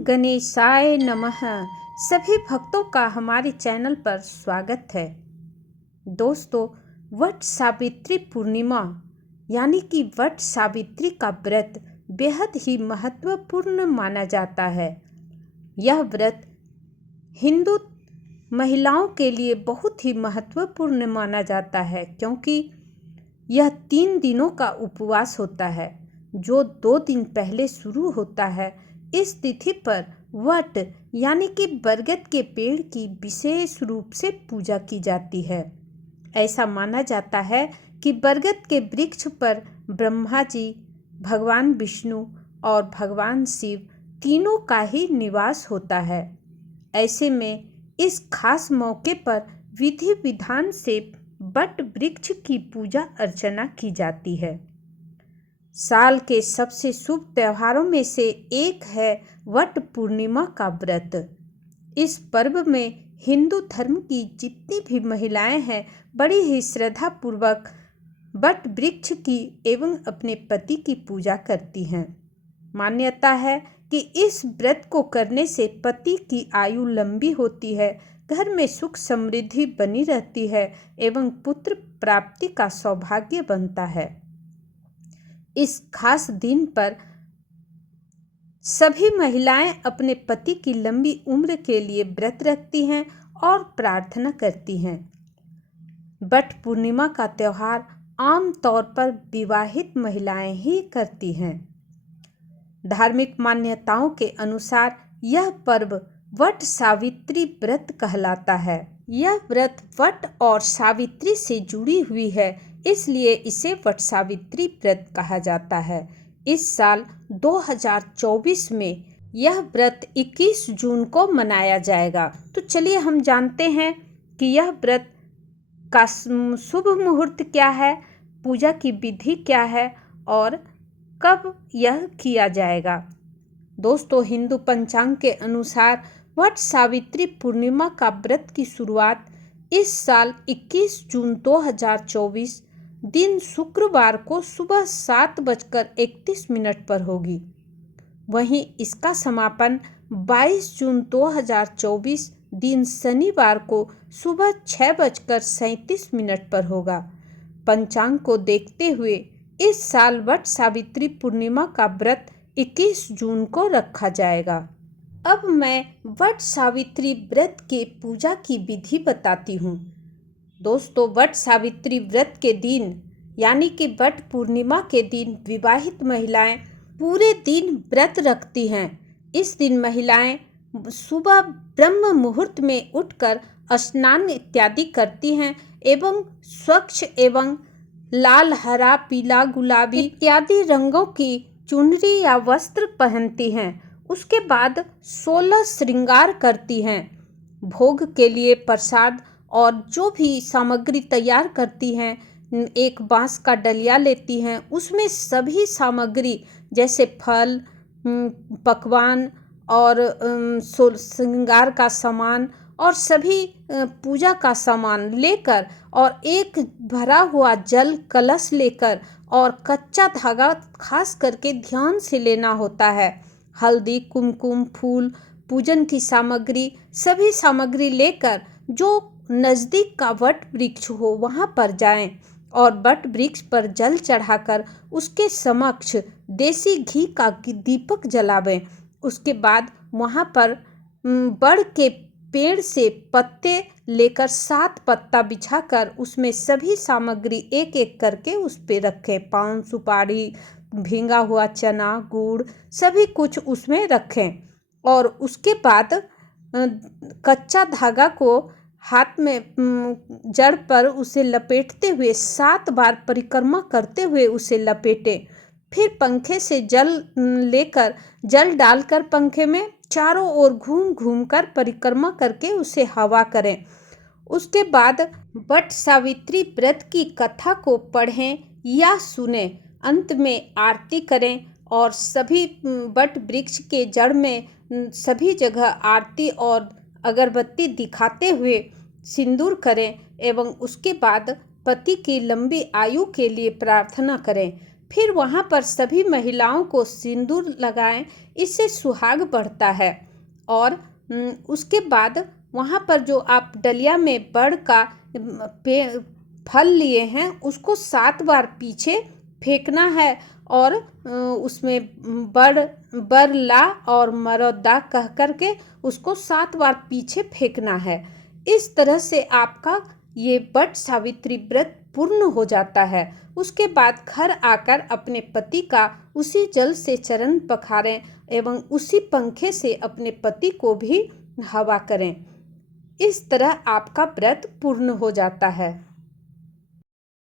गणेशाय नमः। सभी भक्तों का हमारे चैनल पर स्वागत है। दोस्तों, वट सावित्री पूर्णिमा यानी कि वट सावित्री का व्रत बेहद ही महत्वपूर्ण माना जाता है। यह व्रत हिंदू महिलाओं के लिए बहुत ही महत्वपूर्ण माना जाता है, क्योंकि यह 3 दिनों का उपवास होता है, जो 2 दिन पहले शुरू होता है। इस तिथि पर वट यानी कि बरगद के पेड़ की विशेष रूप से पूजा की जाती है। ऐसा माना जाता है कि बरगद के वृक्ष पर ब्रह्मा जी, भगवान विष्णु और भगवान शिव तीनों का ही निवास होता है। ऐसे में इस खास मौके पर विधि विधान से वट वृक्ष की पूजा अर्चना की जाती है। साल के सबसे शुभ त्योहारों में से एक है वट पूर्णिमा का व्रत। इस पर्व में हिंदू धर्म की जितनी भी महिलाएं हैं, बड़ी ही श्रद्धा पूर्वक वट वृक्ष की एवं अपने पति की पूजा करती हैं। मान्यता है कि इस व्रत को करने से पति की आयु लंबी होती है, घर में सुख समृद्धि बनी रहती है एवं पुत्र प्राप्ति का सौभाग्य बनता है। इस खास दिन पर सभी महिलाएं अपने पति की लंबी उम्र के लिए व्रत रखती हैं और प्रार्थना करती हैं। वट पूर्णिमा का त्यौहार आम तौर पर विवाहित महिलाएं ही करती हैं। धार्मिक मान्यताओं के अनुसार यह पर्व वट सावित्री व्रत कहलाता है। यह व्रत वट और सावित्री से जुड़ी हुई है, इसलिए इसे वट सावित्री व्रत कहा जाता है। इस साल 2024 में यह व्रत 21 जून को मनाया जाएगा। तो चलिए हम जानते हैं कि यह व्रत का शुभ मुहूर्त क्या है, पूजा की विधि क्या है और कब यह किया जाएगा। दोस्तों, हिंदू पंचांग के अनुसार वट सावित्री पूर्णिमा का व्रत की शुरुआत इस साल 21 जून 2024 दिन शुक्रवार को सुबह 7:31 पर होगी। वहीं इसका समापन 22 जून 2024 दिन शनिवार को सुबह 6:37 पर होगा। पंचांग को देखते हुए इस साल वट सावित्री पूर्णिमा का व्रत 21 जून को रखा जाएगा। अब मैं वट सावित्री व्रत के पूजा की विधि बताती हूँ। दोस्तों, वट सावित्री व्रत के दिन यानी कि वट पूर्णिमा के दिन विवाहित महिलाएं पूरे दिन व्रत रखती हैं। इस दिन महिलाएं सुबह ब्रह्म मुहूर्त में उठकर स्नान इत्यादि करती हैं एवं स्वच्छ एवं लाल, हरा, पीला, गुलाबी इत्यादि रंगों की चुनरी या वस्त्र पहनती हैं। उसके बाद 16 श्रृंगार करती हैं। भोग के लिए प्रसाद और जो भी सामग्री तैयार करती हैं, एक बांस का डलिया लेती हैं, उसमें सभी सामग्री जैसे फल, पकवान और श्रृंगार का सामान और सभी पूजा का सामान लेकर और एक भरा हुआ जल कलश लेकर और कच्चा धागा खास करके ध्यान से लेना होता है। हल्दी, कुमकुम, फूल, पूजन की सामग्री, सभी सामग्री लेकर जो नज़दीक का वट वृक्ष हो वहाँ पर जाएं और वट वृक्ष पर जल चढ़ाकर उसके समक्ष देसी घी का दीपक जलावें। उसके बाद वहाँ पर बड़ के पेड़ से पत्ते लेकर 7 पत्ता बिछाकर उसमें सभी सामग्री एक एक करके उस पे रखें। पान, सुपारी, भींगा हुआ चना, गुड़, सभी कुछ उसमें रखें और उसके बाद कच्चा धागा को हाथ में जड़ पर उसे लपेटते हुए 7 बार परिक्रमा करते हुए उसे लपेटें। फिर पंखे से जल लेकर जल डालकर पंखे में चारों ओर घूम घूम कर परिक्रमा करके उसे हवा करें। उसके बाद वट सावित्री व्रत की कथा को पढ़ें या सुनें। अंत में आरती करें और सभी वट वृक्ष के जड़ में सभी जगह आरती और अगरबत्ती दिखाते हुए सिंदूर करें एवं उसके बाद पति की लंबी आयु के लिए प्रार्थना करें। फिर वहाँ पर सभी महिलाओं को सिंदूर लगाएं, इससे सुहाग बढ़ता है। और उसके बाद वहाँ पर जो आप डलिया में बड़ का फल लिए हैं उसको 7 बार पीछे फेंकना है और उसमें बर ला और मरौदा कह करके उसको 7 बार पीछे फेंकना है। इस तरह से आपका ये वट सावित्री व्रत पूर्ण हो जाता है। उसके बाद घर आकर अपने पति का उसी जल से चरण पखारें एवं उसी पंखे से अपने पति को भी हवा करें। इस तरह आपका व्रत पूर्ण हो जाता है।